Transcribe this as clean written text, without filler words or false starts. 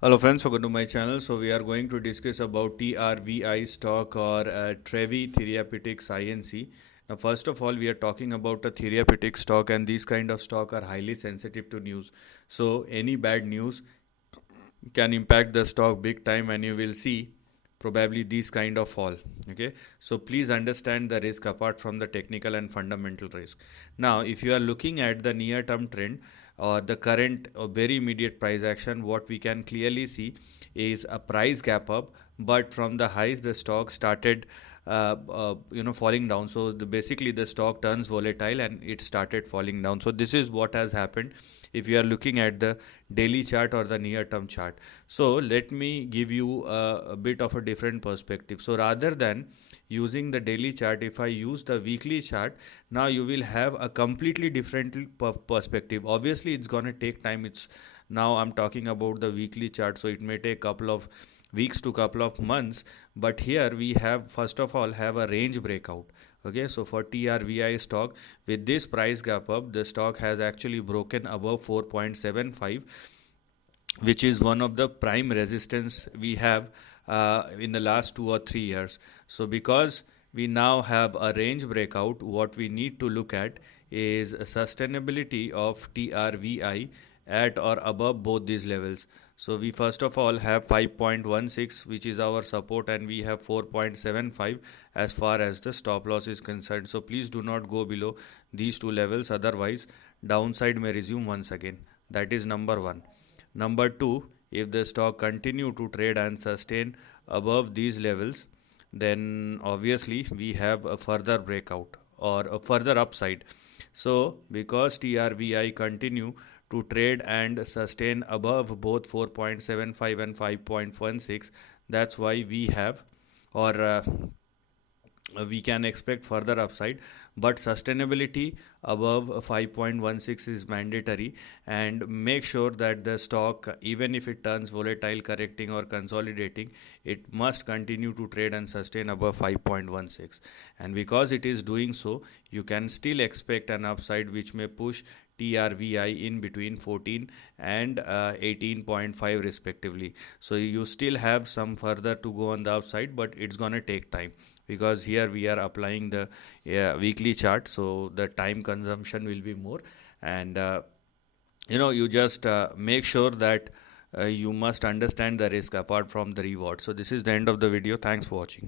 Hello friends, welcome to my channel. So we are going to discuss about TRVI stock or Trevi Therapeutics INC. Now first of all, we are talking about a therapeutic stock, and these kind of stock are highly sensitive to news. So any bad news can impact the stock big time, and you will see probably these kind of fall. Okay, so please understand the risk apart from the technical and fundamental risk. Now if you are looking at the near term trend or the current or very immediate price action, what we can clearly see is a price gap up, but from the highs the stock started falling down. So basically the stock turns volatile and it started falling down. So this is what has happened if you are looking at the daily chart or the near term chart. So let me give you a bit of a different perspective. So rather than using the daily chart, if I use the weekly chart, now you will have a completely different perspective. Obviously it's going to take time. It's now I'm talking about the weekly chart, so it may take couple of weeks to couple of months, but here we have first of all have a range breakout. Okay, so for TRVI stock, with this price gap up, the stock has actually broken above 4.75, which is one of the prime resistance we have in the last 2 or 3 years. So because we now have a range breakout, what we need to look at is a sustainability of TRVI at or above both these levels. So we first of all have 5.16, which is our support, and we have 4.75 as far as the stop loss is concerned. So please do not go below these two levels, otherwise downside may resume once again. That is number one. Number two, if the stock continue to trade and sustain above these levels, then obviously we have a further breakout or a further upside. So because TRVI continue to trade and sustain above both 4.75 and 5.16, that's why we have or we can expect further upside, but sustainability above 5.16 is mandatory. And make sure that the stock, even if it turns volatile, correcting or consolidating, it must continue to trade and sustain above 5.16. And because it is doing so, you can still expect an upside which may push TRVI in between 14 and 18.5 respectively. So you still have some further to go on the upside, but it's gonna take time because here we are applying the weekly chart, so the time consumption will be more. And you just make sure that you must understand the risk apart from the reward. So this is the end of the video. Thanks for watching.